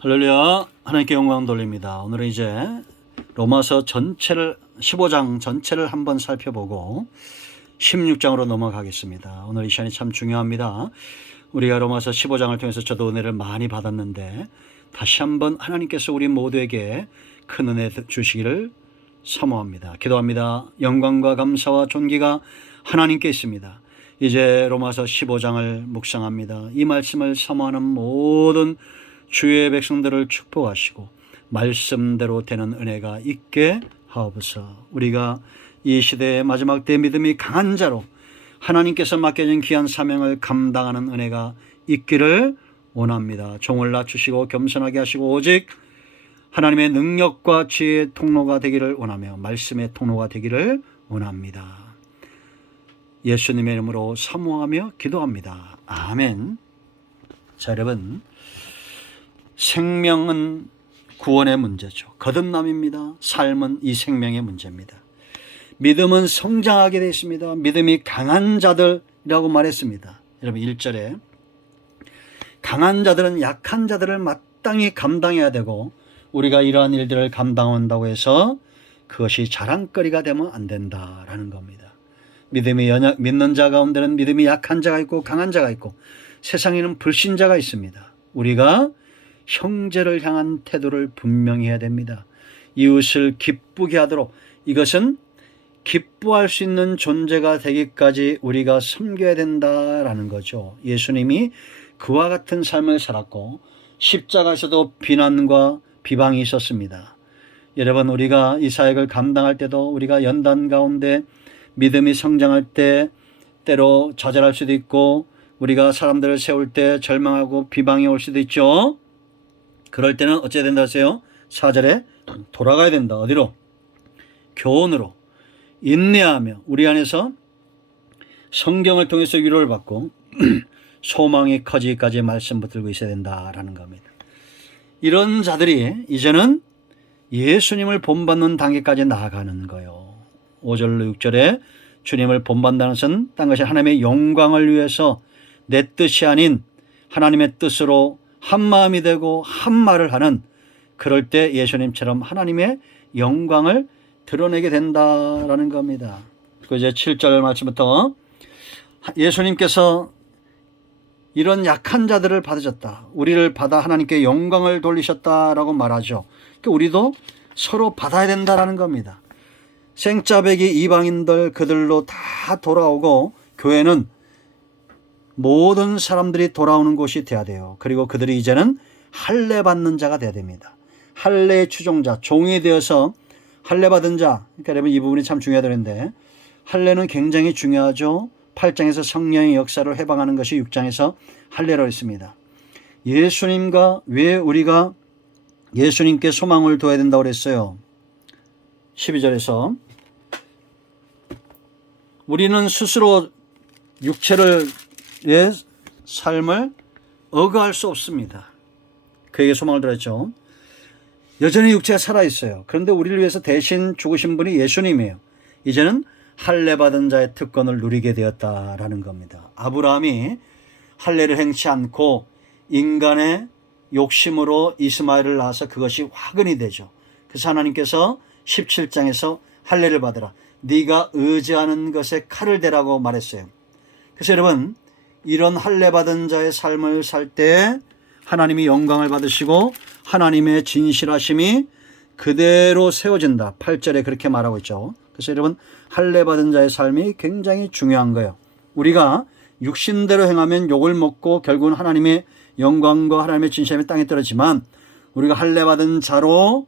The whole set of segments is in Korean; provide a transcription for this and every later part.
할렐루야, 하나님께 영광 돌립니다. 오늘은 이제 로마서 전체를 15장 전체를 한번 살펴보고 16장으로 넘어가겠습니다. 오늘 이 시간이 참 중요합니다. 우리가 로마서 15장을 통해서 저도 은혜를 많이 받았는데 다시 한번 하나님께서 우리 모두에게 큰 은혜 주시기를 사모합니다. 기도합니다. 영광과 감사와 존귀가 하나님께 있습니다. 이제 로마서 15장을 묵상합니다. 이 말씀을 사모하는 모든 주의 백성들을 축복하시고 말씀대로 되는 은혜가 있게 하옵소서. 우리가 이 시대의 마지막 때 믿음이 강한 자로 하나님께서 맡겨진 귀한 사명을 감당하는 은혜가 있기를 원합니다. 종을 낮추시고 겸손하게 하시고 오직 하나님의 능력과 지혜의 통로가 되기를 원하며 말씀의 통로가 되기를 원합니다. 예수님의 이름으로 사모하며 기도합니다. 아멘. 자, 여러분, 생명은 구원의 문제죠. 거듭남입니다. 삶은 이 생명의 문제입니다. 믿음은 성장하게 되어 있습니다. 믿음이 강한 자들이라고 말했습니다. 여러분 1절에 강한 자들은 약한 자들을 마땅히 감당해야 되고 우리가 이러한 일들을 감당한다고 해서 그것이 자랑거리가 되면 안 된다라는 겁니다. 믿는 자 가운데는 믿음이 약한 자가 있고 강한 자가 있고 세상에는 불신자가 있습니다. 우리가 형제를 향한 태도를 분명히 해야 됩니다. 이웃을 기쁘게 하도록 이것은 기뻐할 수 있는 존재가 되기까지 우리가 섬겨야 된다라는 거죠. 예수님이 그와 같은 삶을 살았고 십자가에서도 비난과 비방이 있었습니다. 여러분, 우리가 이 사역을 감당할 때도 우리가 연단 가운데 믿음이 성장할 때 때로 좌절할 수도 있고 우리가 사람들을 세울 때 절망하고 비방이 올 수도 있죠. 그럴 때는 어찌해야 된다 하세요? 4절에 돌아가야 된다. 어디로? 교훈으로 인내하며 우리 안에서 성경을 통해서 위로를 받고 소망이 커지기까지 말씀 붙들고 있어야 된다라는 겁니다. 이런 자들이 이제는 예수님을 본받는 단계까지 나아가는 거예요. 5절로 6절에 주님을 본받는다는 것은 딴 것이 하나님의 영광을 위해서 내 뜻이 아닌 하나님의 뜻으로 한 마음이 되고 한 말을 하는, 그럴 때 예수님처럼 하나님의 영광을 드러내게 된다라는 겁니다. 그 이제 7절 말씀부터 예수님께서 이런 약한 자들을 받으셨다. 우리를 받아 하나님께 영광을 돌리셨다라고 말하죠. 그러니까 우리도 서로 받아야 된다라는 겁니다. 생짜배기 이방인들 그들로 다 돌아오고 교회는 모든 사람들이 돌아오는 곳이 돼야 돼요. 그리고 그들이 이제는 할례 받는 자가 돼야 됩니다. 할례의 추종자, 종이 되어서 할례 받은 자. 그러니까 여러분 이 부분이 참 중요하다는데 할례는 굉장히 중요하죠. 8장에서 성령의 역사를 해방하는 것이 6장에서 할례라고 했습니다. 예수님과 왜 우리가 예수님께 소망을 둬야 된다고 그랬어요. 12절에서 우리는 스스로 육체를 의 삶을 억압할 수 없습니다. 그에게 소망을 들었죠. 여전히 육체가 살아있어요. 그런데 우리를 위해서 대신 죽으신 분이 예수님이에요. 이제는 할례 받은 자의 특권을 누리게 되었다라는 겁니다. 아브라함이 할례를 행치 않고 인간의 욕심으로 이스마엘을 낳아서 그것이 화근이 되죠. 그래서 하나님께서 17장에서 할례를 받으라. 네가 의지하는 것에 칼을 대라고 말했어요. 그래서 여러분, 이런 할례 받은 자의 삶을 살 때 하나님이 영광을 받으시고 하나님의 진실하심이 그대로 세워진다. 8절에 그렇게 말하고 있죠. 그래서 여러분, 할례 받은 자의 삶이 굉장히 중요한 거예요. 우리가 육신대로 행하면 욕을 먹고 결국은 하나님의 영광과 하나님의 진실함이 땅에 떨어지만 우리가 할례 받은 자로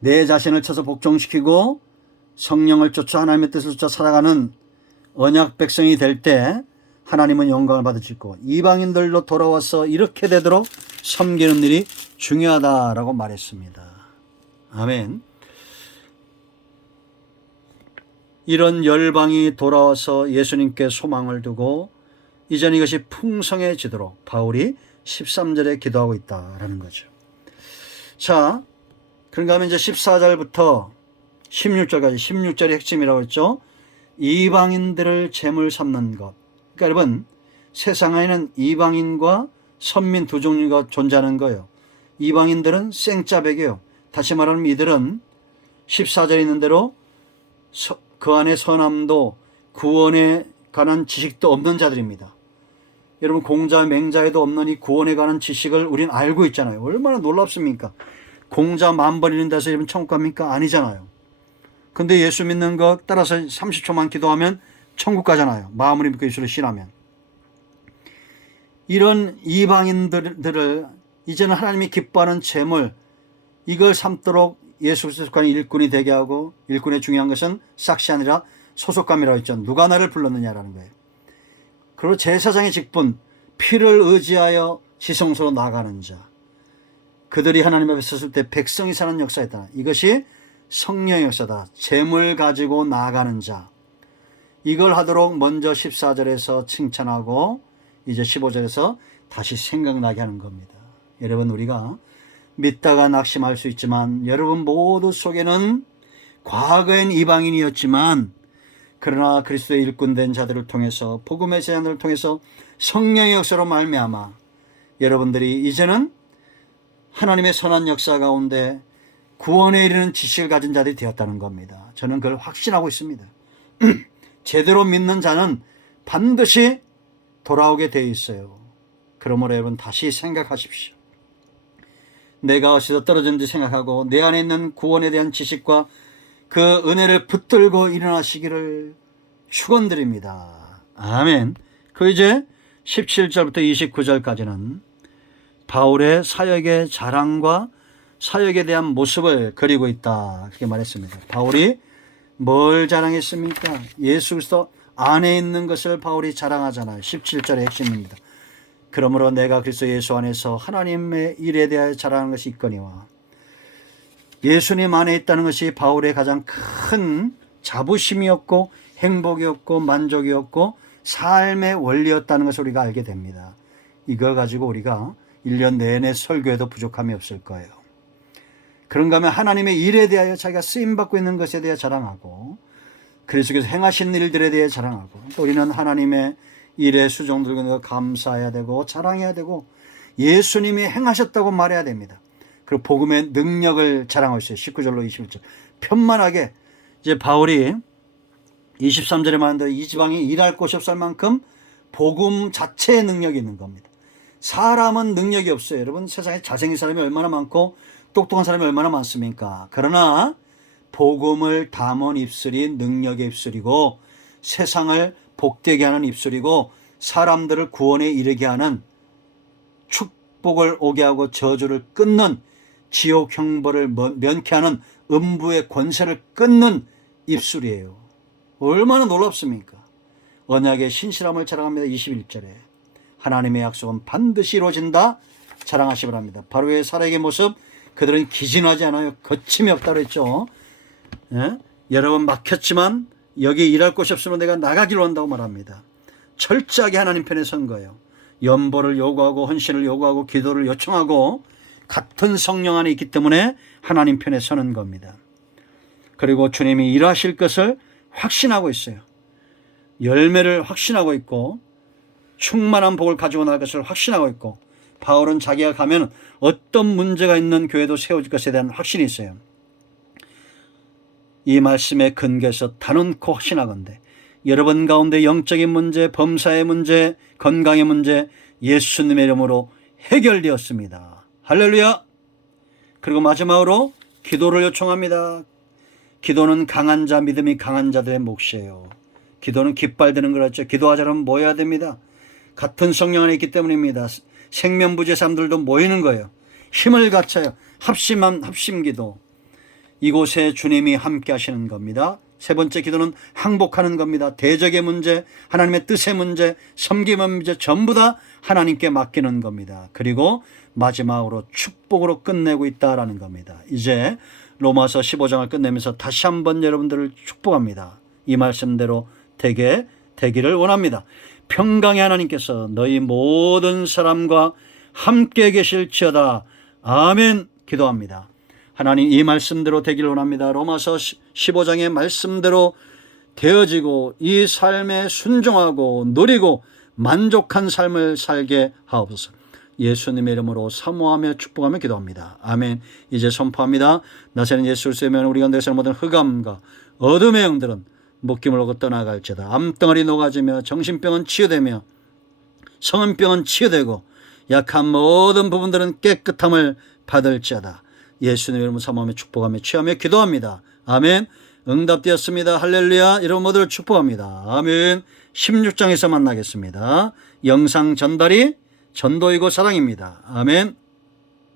내 자신을 쳐서 복종시키고 성령을 쫓아 하나님의 뜻을 쫓아 살아가는 언약 백성이 될 때 하나님은 영광을 받으시고 이방인들로 돌아와서 이렇게 되도록 섬기는 일이 중요하다라고 말했습니다. 아멘. 이런 열방이 돌아와서 예수님께 소망을 두고 이전 이것이 풍성해지도록 바울이 13절에 기도하고 있다라는 거죠. 자, 그런가 하면 이제 14절부터 16절까지 16절이 핵심이라고 했죠. 이방인들을 제물 삼는 것. 그러니까 여러분, 세상에는 이방인과 선민 두 종류가 존재하는 거예요. 이방인들은 생짜배기예요. 다시 말하면 이들은 14절에 있는 대로 그 안에 선함도 구원에 관한 지식도 없는 자들입니다. 여러분, 공자 맹자에도 없는 이 구원에 관한 지식을 우리는 알고 있잖아요. 얼마나 놀랍습니까? 공자 10,000번 읽는 데서 여러분 천국 갑니까? 아니잖아요. 근데 예수 믿는 것 따라서 30초만 기도하면 천국 가잖아요. 마음으로 믿고 예수를 신하면. 이런 이방인들을 이제는 하나님이 기뻐하는 재물, 이걸 삼도록 예수 그리스도의 일꾼이 되게 하고, 일꾼의 중요한 것은 싹이 아니라 소속감이라고 했죠. 누가 나를 불렀느냐라는 거예요. 그리고 제사장의 직분, 피를 의지하여 지성소로 나가는 자, 그들이 하나님 앞에 섰을 때 백성이 사는 역사였다. 이것이 성령의 역사다. 재물 가지고 나가는 자, 이걸 하도록 먼저 14절에서 칭찬하고 이제 15절에서 다시 생각나게 하는 겁니다. 여러분, 우리가 믿다가 낙심할 수 있지만 여러분 모두 속에는 과거엔 이방인이었지만 그러나 그리스도의 일꾼된 자들을 통해서, 복음의 제자들을 통해서 성령의 역사로 말미암아 여러분들이 이제는 하나님의 선한 역사 가운데 구원에 이르는 지식을 가진 자들이 되었다는 겁니다. 저는 그걸 확신하고 있습니다. 제대로 믿는 자는 반드시 돌아오게 되어 있어요. 그러므로 여러분 다시 생각하십시오. 내가 어디서 떨어졌는지 생각하고 내 안에 있는 구원에 대한 지식과 그 은혜를 붙들고 일어나시기를 축원드립니다. 아멘. 그 이제 17절부터 29절까지는 바울의 사역의 자랑과 사역에 대한 모습을 그리고 있다, 그렇게 말했습니다. 바울이 뭘 자랑했습니까? 예수 그리스도 안에 있는 것을 바울이 자랑하잖아요. 17절의 핵심입니다. 그러므로 내가 그리스도 예수 안에서 하나님의 일에 대하여 자랑하는 것이 있거니와. 예수님 안에 있다는 것이 바울의 가장 큰 자부심이었고 행복이었고 만족이었고 삶의 원리였다는 것을 우리가 알게 됩니다. 이걸 가지고 우리가 1년 내내 설교해도 부족함이 없을 거예요. 그런가 하면 하나님의 일에 대하여 자기가 쓰임받고 있는 것에 대해 자랑하고, 그리스도께서 행하신 일들에 대해 자랑하고, 또 우리는 하나님의 일에 수종들고 감사해야 되고 자랑해야 되고 예수님이 행하셨다고 말해야 됩니다. 그리고 복음의 능력을 자랑하고 있어요. 19절로 21절 편만하게 이제 바울이 23절에 말하는데 이 지방이 일할 곳이 없을 만큼 복음 자체의 능력이 있는 겁니다. 사람은 능력이 없어요. 여러분, 세상에 잘생긴 사람이 얼마나 많고 똑똑한 사람이 얼마나 많습니까? 그러나 복음을 담은 입술이 능력의 입술이고 세상을 복되게 하는 입술이고 사람들을 구원에 이르게 하는, 축복을 오게 하고 저주를 끊는, 지옥 형벌을 면케하는 음부의 권세를 끊는 입술이에요. 얼마나 놀랍습니까? 언약의 신실함을 자랑합니다. 21절에 하나님의 약속은 반드시 이루어진다 자랑하시 바랍니다. 바로의 사역의 모습, 그들은 기진하지 않아요. 거침이 없다고 했죠. 예? 여러 번 막혔지만 여기 일할 곳이 없으면 내가 나가기로 한다고 말합니다. 철저하게 하나님 편에 선 거예요. 연보를 요구하고 헌신을 요구하고 기도를 요청하고 같은 성령 안에 있기 때문에 하나님 편에 서는 겁니다. 그리고 주님이 일하실 것을 확신하고 있어요. 열매를 확신하고 있고 충만한 복을 가지고 나갈 것을 확신하고 있고, 바울은 자기가 가면 어떤 문제가 있는 교회도 세워질 것에 대한 확신이 있어요. 이 말씀의 근거에서 단언코 확신하건대 여러분 가운데 영적인 문제, 범사의 문제, 건강의 문제 예수님의 이름으로 해결되었습니다. 할렐루야. 그리고 마지막으로 기도를 요청합니다. 기도는 강한 자, 믿음이 강한 자들의 몫이에요. 기도는 깃발되는 거라죠. 기도하자면 모여야 됩니다. 같은 성령 안에 있기 때문입니다. 생명부재 사람들도 모이는 거예요. 힘을 갖춰요. 합심기도. 이곳에 주님이 함께 하시는 겁니다. 세 번째 기도는 항복하는 겁니다. 대적의 문제, 하나님의 뜻의 문제, 섬김의 문제 전부 다 하나님께 맡기는 겁니다. 그리고 마지막으로 축복으로 끝내고 있다라는 겁니다. 이제 로마서 15장을 끝내면서 다시 한번 여러분들을 축복합니다. 이 말씀대로 되기를 원합니다. 평강의 하나님께서 너희 모든 사람과 함께 계실지어다. 아멘. 기도합니다. 하나님, 이 말씀대로 되기를 원합니다. 로마서 15장의 말씀대로 되어지고 이 삶에 순종하고 누리고 만족한 삶을 살게 하옵소서. 예수님의 이름으로 사모하며 축복하며 기도합니다. 아멘. 이제 선포합니다. 나사렛 예수 그리스도의 이름으로 우리 가운데 사는 모든 흑암과 어둠의 영들은 묶임을 얻고 떠나갈지어다. 암덩어리 녹아지며 정신병은 치유되며 성은병은 치유되고 약한 모든 부분들은 깨끗함을 받을지어다. 예수님의 이름으로 사모하며 축복하며 취하며 기도합니다. 아멘. 응답되었습니다. 할렐루야. 이런 모두를 축복합니다. 아멘. 16장에서 만나겠습니다. 영상 전달이 전도이고 사랑입니다. 아멘.